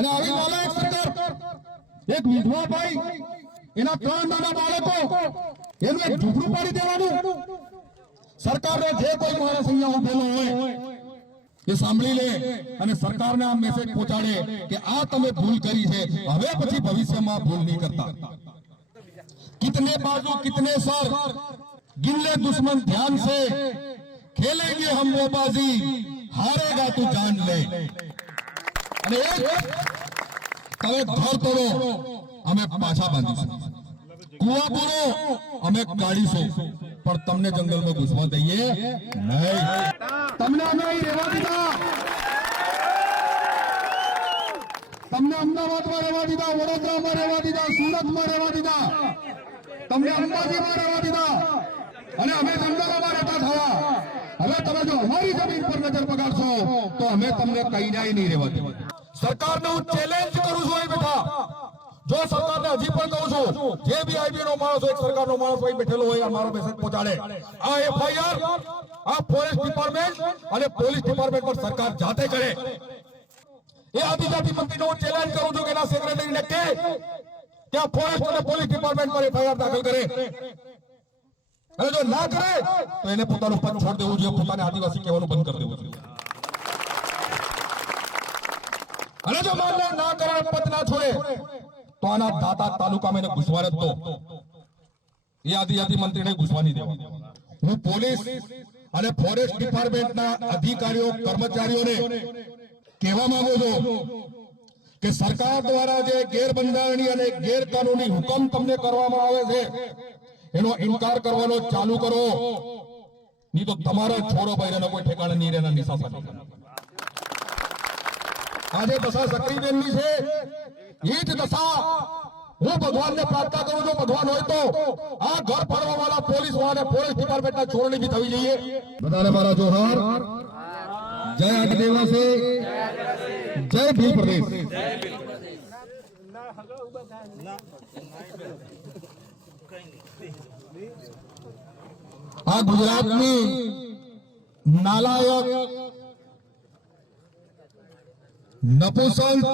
અને આવી નાલાયક સરકાર એક વિધવા ભાઈ એના 3 નાના બાળકો એનું એક ઝૂંપડું પાડી દેવાનું સરકારને જે કોઈ માણસ અહીંયા ઉભેલો હોય એ સાંભળી લે અને સરકારને આ મેસેજ પહોંચાડે કે આ તમે ભૂલ કરી છે હવે પછી ભવિષ્યમાં ભૂલ નહીં કરતા कितने बाजू कितने सर गिन ले दुश्मन ध्यान से खेलेंगे हम वो बाजी हारेगा तू जान ले અને તમે ઘર તોડો અમે પાછા બાંધીશું કુવા પૂરો અમે કાઢીશું પણ તમને જંગલમાં ઘૂસવા દઈએ નહીં તમને અમે અહીં રહેવા દીધા તમને અમદાવાદમાં રહેવા દીધા વડોદરામાં રહેવા દીધા સુરતમાં રહેવા દીધા તમને અંબાજીમાં રહેવા દીધા અને અમે જંગલોમાં રહેતા થયા હવે તમે જો અમારી જમીન પર નજર બગાડશો તો અમે તમને કઈ નહીં રહેવા દઈએ સરકારને હું ચેલેન્જ કરું છું અહીં બેઠા જો સરકારને હજી પણ કહું છું જે બી આઈબી નો માણસ હોય સરકારનો માણસ હોય બેઠેલો હોય આ મારો મેસેજ પહોંચાડે આ એફઆઈઆર આ ફોરેસ્ટ ડિપાર્ટમેન્ટ અને પોલીસ ડિપાર્ટમેન્ટ પર સરકાર જાતે કરે એ આદિજાતિ મંત્રીનો હું ચેલેન્જ કરું છું કે એના સેક્રેટરીને કે ત્યાં ફોરેસ્ટ અને પોલીસ ડિપાર્ટમેન્ટ પર એફઆઈઆર દાખલ કરે અને જો ના કરે તો એને પોતાનું પદ છોડ દેવું જોઈએ પોતાને આદિવાસી કહેવાનું બંધ કરી દેવું જોઈએ અને જો માનને ના કરે પદ ના છોડે તો આના દાતા તાલુકામાં એને ઘૂસવા જ દો એ આદિજાતિ મંત્રીને ઘૂસવા નહીં દેવા હું પોલીસ અને ફોરેસ્ટ ડિપાર્ટમેન્ટના અધિકારીઓ કર્મચારીઓને કહેવા માંગુ છું કે સરકાર દ્વારા જે ગેરબંધારણીય અને ગેરકાનૂની હુકમ તમને કરવામાં આવે છે એનો ઇનકાર કરવાનો ચાલુ કરો નહીં તો તમારા છોરો ભાઈનો કોઈ ઠેકાણે નહીં રહેના નિશાસન આજે દશા સક્રીબેનની છે એ જ દશા હું ભગવાનને પ્રાર્થના કરું છું ભગવાન હોય તો આ ઘર ફાળવા વાળા પોલીસ વાળા ફોરેસ્ટ ડિપાર્ટમેન્ટના છોડની બી થવી જોઈએ બધાને મારા જોહાર જય આદિવાસી જય ભીલ પ્રદેશ આ ગુજરાતની નાલાયક નપુસંક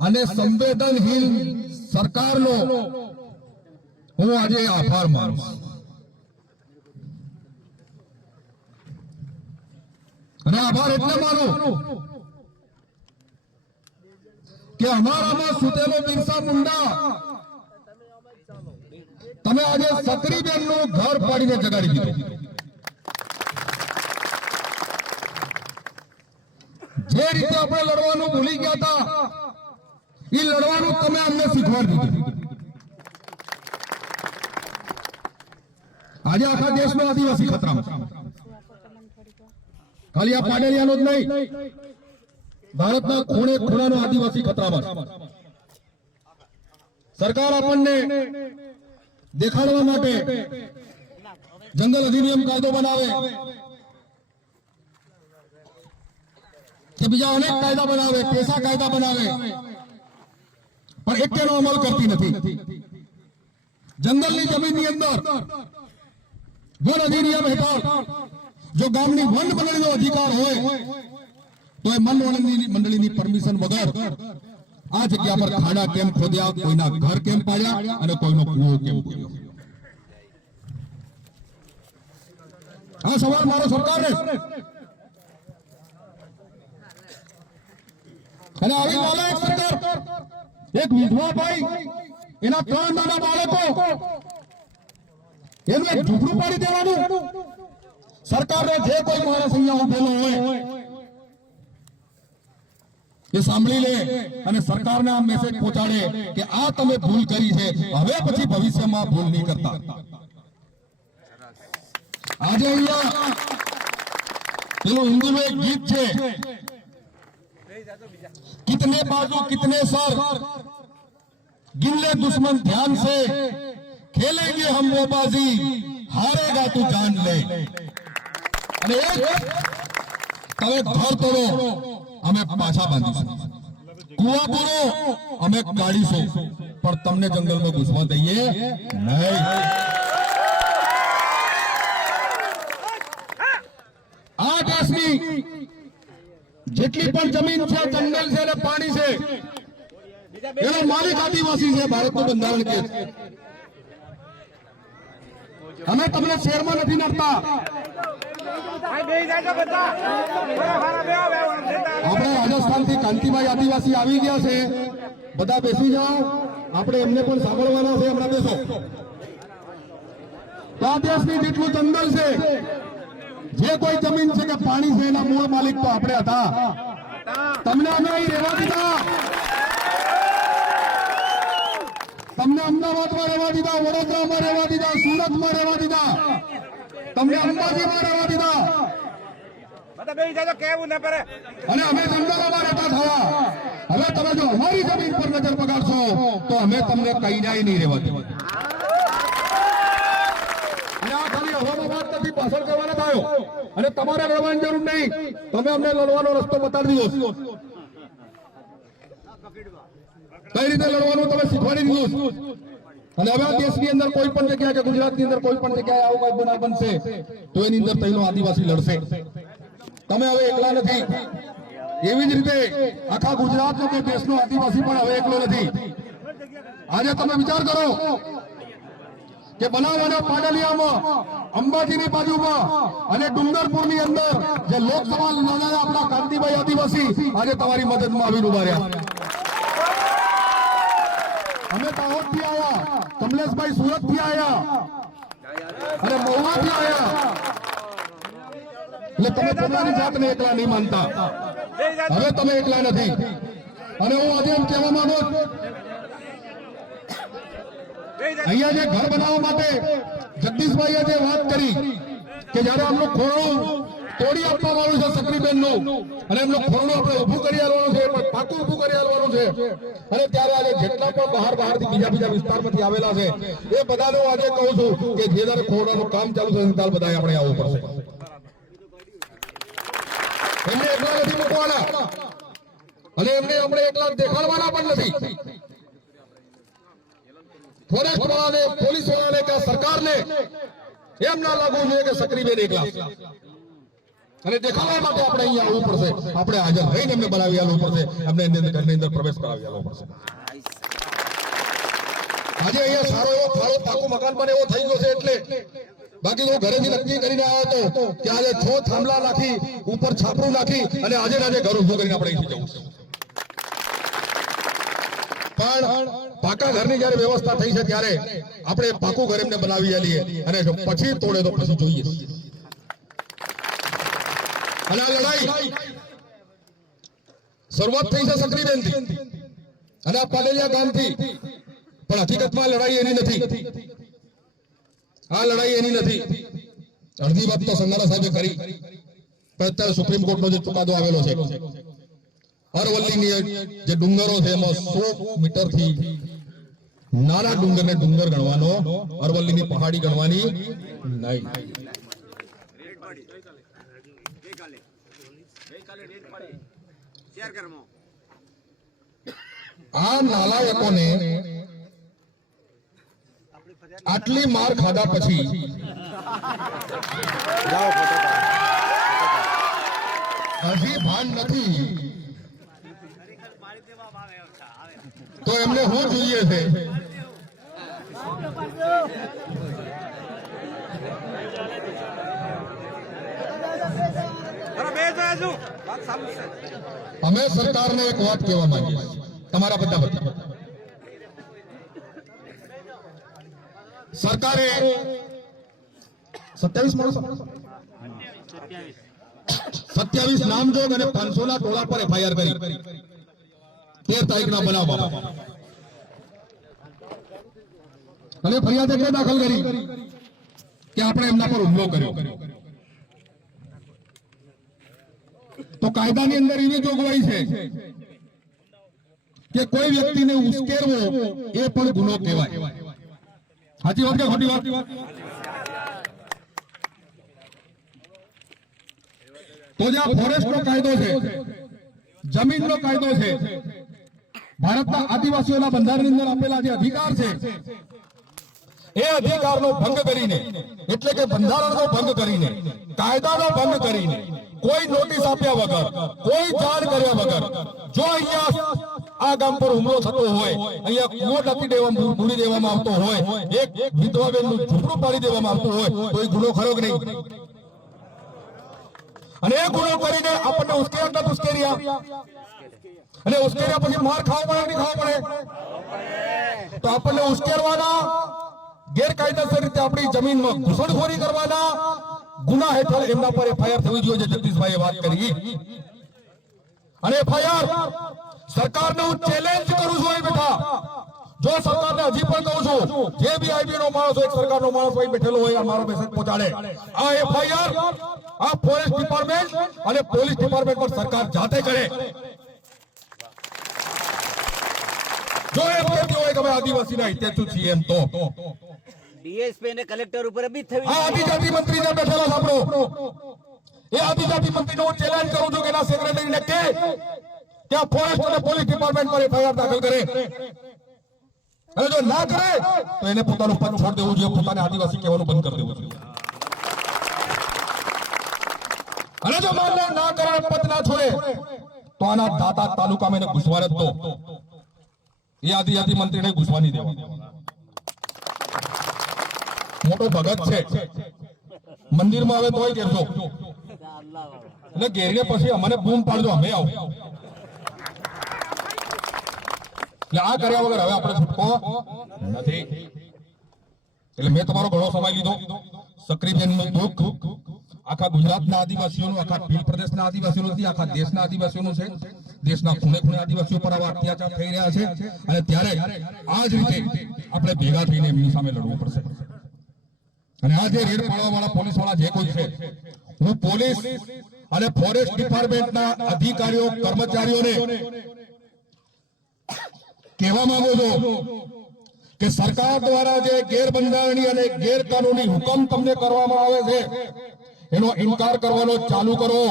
અને સંવેદનહીન સરકારનો હું આજે આભાર માનું અને આભાર એટલે માનું કે અમારામાં સુતેલો બિરસા મુંડા તમે આજે સક્રીબેન નું ઘર પાડીને જગાડી દીધું જે રીતે આપણે લડવાનું ભૂલી ગયા હતા એ લડવાનું તમે અમને શીખવાડી દીધું આજે આખા દેશનો આદિવાસી ખતરામાં ખાલી આ પાડેલિયાનો જ નહીં ભારતના ખૂણે ખૂણાનો આદિવાસી ખતરામાં સરકાર આપણને દેખાડવા માટે જંગલ અધિનિયમ કાયદો બનાવે કે બીજા અનેક કાયદા બનાવે પેશા કાયદા બનાવે પણ એકેનો અમલ કરતી નથી જંગલની જમીનની અંદર વન અધિનિયમ હેઠળ જો ગામની વન મંડળીનો અધિકાર હોય તો એ વન મંડળીની પરમિશન વગર આ જગ્યા પર ખાડા કેમ ખોદ્યા કોઈના ઘર કેમ પાડ્યા અને કોઈનો કૂવો કેમ ખોદ્યો આ સવાલ મારો સરકારને અને આવી નાલાયક સરકાર એક વિધવા ભાઈ એના 3 નાના બાળકો એનું એક ઝૂંપડું પાડી દેવાનું સરકારને જે કોઈ માણસ અહીંયા ઉભેલો હોય એ સાંભળી લે અને સરકારને આ મેસેજ પહોંચાડે કે આ તમે ભૂલ કરી છે હવે પછી ભવિષ્યમાં ભૂલ નહીં કરતા આજે અહીંયા પેલું હિન્દીમાં એક ગીત છે कितने बाजू कितने सर गिन ले दुश्मन ध्यान से खेलेंगे हम वो बाजी हारेगा तू जान ले અને તમે ઘર તોડો અમે પાછા બાંધીશું કુવા પૂરો અમે કાઢીશું પણ તમને જંગલમાં ઘૂસવા દઈએ નહીં આ દેશની જેટલી પણ જમીન છે, જંગલ છે અને પાણી છે, એનો માલિક આદિવાસી છે. ભારતનું બંધારણ કહે છે. અમે તમને શહેરમાં નથી નડતા. આપણે રાજસ્થાનથી કાંતિભાઈ આદિવાસી આવી ગયા છે. બધા બેસી જાઓ, આપણે એમને પણ સાંભળવાના છે. હમણાં બેસો. તો આ દેશની જેટલું જંગલ છે, જે કોઈ જમીન છે કે પાણી છે, એના મૂળ માલિક તો આપણે હતા. તમને અમે અહીં રહેવા દીધા, તમને અમદાવાદમાં રહેવા દીધા, વડોદરામાં રહેવા દીધા, સુરતમાં રહેવા દીધા, તમને અંબાજીમાં રહેવા દીધા, અને અમે જંગલોમાં રહેતા થયા. હવે તમે જો અમારી જમીન પર નજર પગાડશો તો અમે તમને કઈ નહીં રહેવા દઈએ. અને આ ખાલી હવામાં વાત નથી, પાછળ કરવાના થયો. અને તમારે લડવાની જરૂર નહીં, તમે અમને લડવાનો રસ્તો બતાડી દીધો. કઈ રીતે લડવાનું તમે શીખવાડી દીધું. અને હવે આ દેશની અંદર કોઈ પણ જગ્યાએ કે ગુજરાતની અંદર કોઈ પણ જગ્યાએ આવું કોઈ બનાવ બનશે તો એની અંદર પહેલો આદિવાસી લડશે. તમે હવે એકલા નથી. એવી જ રીતે આખા ગુજરાતનો કે દેશનો આદિવાસી પણ હવે એકલો નથી. આજે તમે વિચાર કરો કે બનાવવાના પાડલિયામાં, અંબાજીની બાજુમાં અને ડુંગરપુરની અંદર જે લોકસભા લડાયા આપણા કાંતિભાઈ આદિવાસી આજે તમારી મદદમાં આવીને ઉભા રહ્યા. અમે દાહોદ થી આવ્યા, કમલેશભાઈ સુરત થી આવ્યા અને મહુવા થી આવ્યા. એટલે તમે તમારી જાતને એકલા નહીં માનતા. હવે તમે એકલા નથી. અને હું આજે એમ કહેવા માંગુ છું, અહીંયા જે ઘર બનાવવા માટે જગદીશભાઈએ જે વાત કરી કે જયારે આમનું ખોરડું તોડી આપવામાં આવ્યું છે સક્રીબેનનું, અને એમનું ખોરડું આપણે ઊભું કરી આવવાનું છે, પાકું ઊભું કરી આવવાનું છે. અને ત્યારે આજે જેટલા પણ બહારથી બીજા વિસ્તારમાંથી આવેલા છે એ બધાને હું આજે કહું છું કે જે દર ખોરડાનું કામ ચાલુ થશે ત્યારે બધા આપણે આવવું પડશે. એમને એકલા નથી મૂકવાના અને એમને આપણે એકલા દેખાડવાના પણ નથી. ફોરેસ્ટ વાળાને, પોલીસ વાળાને કે સરકારને એમ ના લાગવું જોઈએ કે સક્રીબેન એકલા. અને દેખાડવા માટે આપણે અહીંયા આવવું પડશે. આપણે હાજર રહીને એમને બનાવી આવવું પડશે, એમને ઘરની અંદર પ્રવેશ કરાવી આવવો પડશે. આજે અહીંયા સારો એવો ફાળો પાકું મકાન પણ એવો થઈ ગયો છે. એટલે બાકી તો ઘરેથી નક્કી કરીને આવ્યો હતો કે આજે 6 થાંભલા નાખી, ઉપર છાપરું નાખી અને આજે ઘર ઉભું કરીને આપણે અહીંથી જવું છે. પણ પાકા ઘરની જયારે વ્યવસ્થા થઈ છે ત્યારે આપણે પાકું ઘર એમને બનાવી આલીએ અને જો પછી તોડે તો પછી જોઈએ. અને આ લડાઈ શરૂઆત થઈ છે સક્રીબેનથી અને આ પાડેલિયા ગામથી. પણ હકીકતમાં લડાઈ એની નથી. આ લડાઈ એની નથી. અડધી વાત તો સંઘાલા સાહેબે કરી, પણ અત્યારે સુપ્રીમ કોર્ટનો જે ચુકાદો આવેલો છે, અરવલ્લીની જે ડુંગરો છે એમાં 100 મીટરથી નાના ડુંગરને ડુંગર ગણવાનો, અરવલ્લીની પહાડી ગણવાની નહીં. આ નાલાયકોને આટલી માર ખાધા પછી હજી ભાન નથી તો એમને શું જોઈએ છે? અમે સરકારને એક વાત કહેવા માંગીએ તમારા બધા સરકારે 27 નામજોગ અને 500 ના ટોળા પર એફઆઈઆર કરી 13 તારીખના બનાવ બાબત અને ફરિયાદ એટલે દાખલ કરી કે આપણે એમના પર હુમલો કર્યો. તો કાયદાની અંદર એવી જોગવાઈ છે કે કોઈ વ્યક્તિને ઉશ્કેરવો એ પણ ગુનો કહેવાય. સાચી વાત કે ખોટી વાત? તો જે આ ફોરેસ્ટનો કાયદો છે, જમીનનો કાયદો છે, ભારતના આદિવાસીઓના બંધારણની અંદર આપેલા જે અધિકાર છે એ અધિકારનો ભંગ કરીને, એટલે કે બંધારણનો ભંગ કરીને, કાયદાનો ભંગ કરીને કોઈ નોટિસ આપ્યા વગર, કોઈ જાણ કર્યા વગર જો અહીંયા આ ગામ પર હુમલો થતો હોય, અહીંયા કૂવો ટાંકી દેવામાં બુરી દેવામાં આવતો હોય, એક વિધવા બેનનું ઝૂંપડું પાડી દેવામાં આવતું હોય તો એ ગુનો ખરો કે નહીં? અને એ ગુનો કરીને આપણને ઉશ્કેર્યા અને ઉશ્કેર્યા પછી માર ખાવો પડે કે નહીં ખાવો પડે? તો આપણને ઉશ્કેરવાના, ગેરકાયદેસર રીતે આપણી જમીનમાં ઘૂસણખોરી કરવાના ગુના હેઠળ એમના પર એફઆઈઆર થવી જોઈએ, જગદીશભાઈએ વાત કરી. અને એફઆઈઆર સરકારને હું ચેલેન્જ કરું છું અહીં બેઠા. જો સરકારને હજી પણ કહું છું, જે બી આઈબી નો માણસ હોય, સરકારનો માણસ હોય બેઠેલો હોય, આ મારો મેસેજ પહોંચાડે. આ એફઆઈઆર આ ફોરેસ્ટ ડિપાર્ટમેન્ટ અને પોલીસ ડિપાર્ટમેન્ટ પર સરકાર જાતે કરે. જો એમ કહેતી હોય કે અમે આદિવાસીના હિતેચ્છુ છીએ એમ તો ડીએસપી અને કલેક્ટર ઉપર બી થયું. આ આદિજાતિ મંત્રી જે બેઠેલા સાંભળો, એ આદિજાતિ મંત્રીનો હું ચેલેન્જ કરું છું કે એના સેક્રેટરીને કે આ ફોરેસ્ટ અને પોલીસ ડિપાર્ટમેન્ટ પર એફઆઈઆર દાખલ કરે. અને જો ના કરે તો એને પોતાનું પદ છોડ દેવું જોઈએ, પોતાને આદિવાસી કહેવાનું બંધ કરી દેવું જોઈએ. અને જો માનલે ના કરે, પદ ના છોડે તો આના દાતા તાલુકામાં એને ઘૂસવા જ દો. એ આદિજાતિ મંત્રીને ઘૂસવા નહીં દેવા. મોટો ભગત છે, મંદિરમાં આવે તોય ઘેરજો, એટલે ઘેરીને પછી અમને બૂમ પાડજો, અમે આવો. એટલે આ કર્યા વગર હવે આપણે છૂટકો નથી. એટલે મેં તમારો ઘણો સમય લીધો. સક્રિયબેનનું દુઃખ આખા ગુજરાતના આદિવાસીઓનું, આખા ભીલ પ્રદેશના આદિવાસીઓનું નથી, આખા દેશના આદિવાસીઓનું છે. દેશના ખૂણે ખૂણે આદિવાસીઓ પર આવા અત્યાચાર થઈ રહ્યા છે. અને ત્યારે આ જ રીતે આપણે ભેગા થઈને એમની સામે લડવું પડશે. અને આ જે રેડ પાડવા વાળા પોલીસ વાળા જે કોઈ છે, હું પોલીસ અને ફોરેસ્ટ ડિપાર્ટમેન્ટના અધિકારીઓ, કર્મચારીઓને કહેવા માંગુ છું કે સરકાર દ્વારા જે ગેરબંધારણીય અને ગેરકાનૂની હુકમ તમને કરવામાં આવે છે એનો ઇનકાર કરવાનો ચાલુ કરો,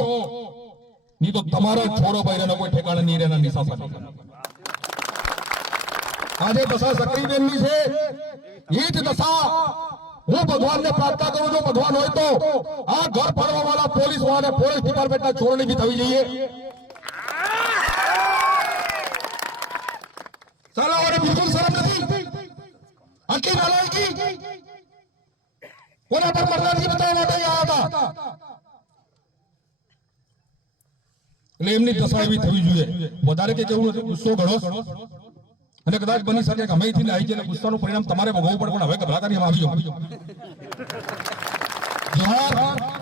નહીં તો તમારા છોરો બૈરાનો કોઈ ઠેકાણે નહીં રહેના નિશાસન. આજે દશા સક્રિયબેનની છે, એ જ દશા હું ભગવાનને પ્રાર્થના કરું છું, ભગવાન હોય તો આ ઘર પાડવા વાળા પોલીસ વાળા ફોરેસ્ટ ડિપાર્ટમેન્ટના ચોરણી બી થવી જોઈએ. સાલાઓને બિલકુલ શરમ નથી, આટલી નાલાયકી કોના પર મરદાનગી બતાવવા માટે આવ્યા હતા? એટલે એમની દશા એવી થવી જોઈએ. વધારે કે કેવું નથી, ગુસ્સો ઘણો અને કદાચ બની શકે કે અમે થી આવી જાય, ગુસ્સાનું પરિણામ તમારે ભોગવવું પડે. પણ હવે ગભરાતા નહીં, આવી જાઓ.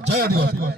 જય આદિવાસી.